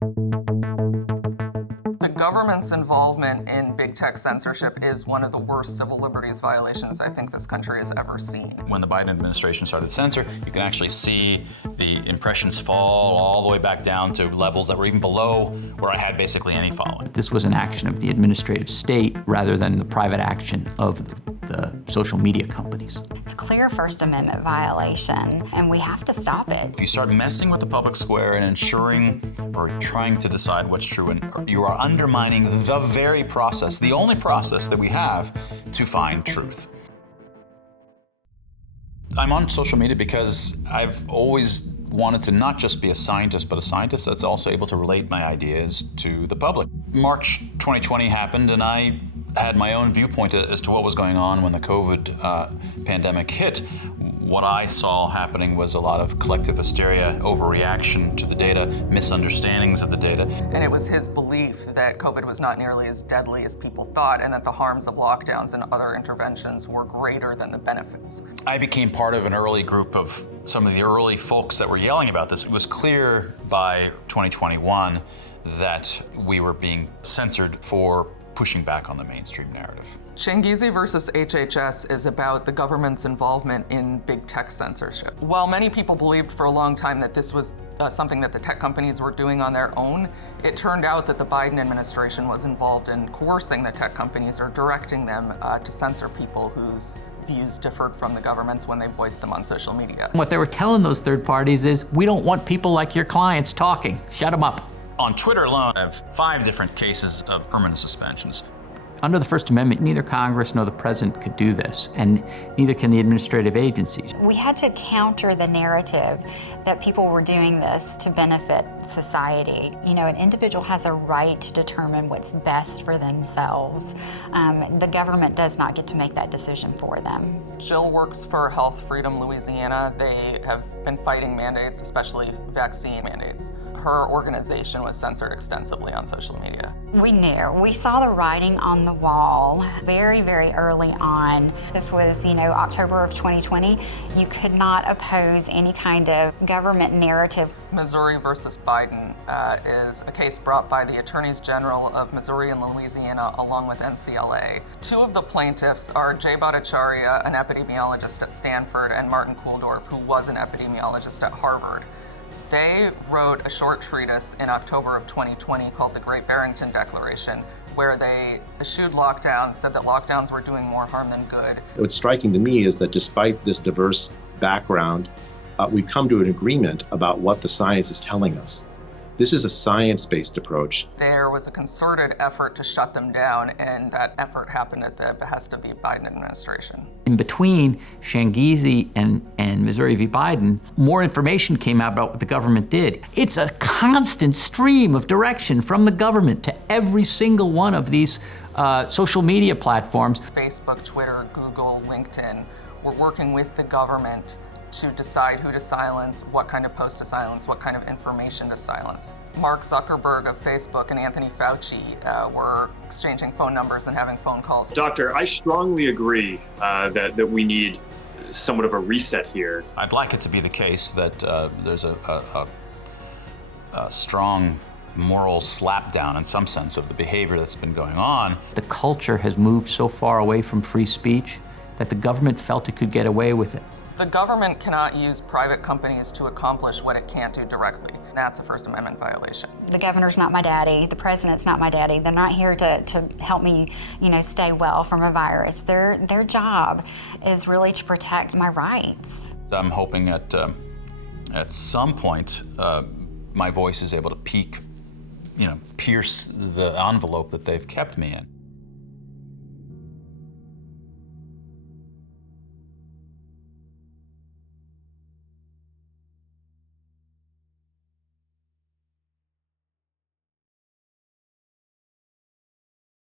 The government's involvement in big tech censorship is one of the worst civil liberties violations I think this country has ever seen. When the Biden administration started to censor, you can actually see the impressions fall all the way back down to levels that were even below where I had basically any following. This was an action of the administrative state rather than the private action of the social media companies. It's a clear First Amendment violation, and we have to stop it. If you start messing with the public square and ensuring or trying to decide what's true, and you are undermining the very process, the only process that we have to find truth. I'm on social media because I've always wanted to not just be a scientist, but a scientist that's also able to relate my ideas to the public. March 2020 happened, and I had my own viewpoint as to what was going on when the COVID pandemic hit. What I saw happening was a lot of collective hysteria, overreaction to the data, misunderstandings of the data. And it was his belief that COVID was not nearly as deadly as people thought, and that the harms of lockdowns and other interventions were greater than the benefits. I became part of an early group of some of the early folks that were yelling about this. It was clear by 2021 that we were being censored for pushing back on the mainstream narrative. Shangizi versus HHS is about the government's involvement in big tech censorship. While many people believed for a long time that this was something that the tech companies were doing on their own, it turned out that the Biden administration was involved in coercing the tech companies or directing them to censor people whose views differed from the government's when they voiced them on social media. What they were telling those third parties is, we don't want people like your clients talking. Shut them up. On Twitter alone, I have 5 different cases of permanent suspensions. Under the First Amendment, neither Congress nor the President could do this, and neither can the administrative agencies. We had to counter the narrative that people were doing this to benefit society. You know, an individual has a right to determine what's best for themselves. The government does not get to make that decision for them. Jill works for Health Freedom Louisiana. They have been fighting mandates, especially vaccine mandates. Her organization was censored extensively on social media. We knew. We saw the writing on the wall very, very early on. This was, October of 2020. You could not oppose any kind of government narrative. Missouri versus Biden is a case brought by the Attorneys General of Missouri and Louisiana along with NCLA. 2 of the plaintiffs are Jay Bhattacharya, an epidemiologist at Stanford, and Martin Kulldorff, who was an epidemiologist at Harvard. They wrote a short treatise in October of 2020 called the Great Barrington Declaration, where they eschewed lockdowns, said that lockdowns were doing more harm than good. What's striking to me is that despite this diverse background, we've come to an agreement about what the science is telling us. This is a science-based approach. There was a concerted effort to shut them down, and that effort happened at the behest of the Biden administration. In between Shangizi and Missouri v. Biden, more information came out about what the government did. It's a constant stream of direction from the government to every single one of these social media platforms. Facebook, Twitter, Google, LinkedIn were working with the government to decide who to silence, what kind of post to silence, what kind of information to silence. Mark Zuckerberg of Facebook and Anthony Fauci were exchanging phone numbers and having phone calls. Doctor, I strongly agree that we need somewhat of a reset here. I'd like it to be the case that there's a strong moral slapdown in some sense of the behavior that's been going on. The culture has moved so far away from free speech that the government felt it could get away with it. The government cannot use private companies to accomplish what it can't do directly. That's a First Amendment violation. The governor's not my daddy. The president's not my daddy. They're not here to help me, stay well from a virus. Their job is really to protect my rights. I'm hoping at some point my voice is able to pierce the envelope that they've kept me in.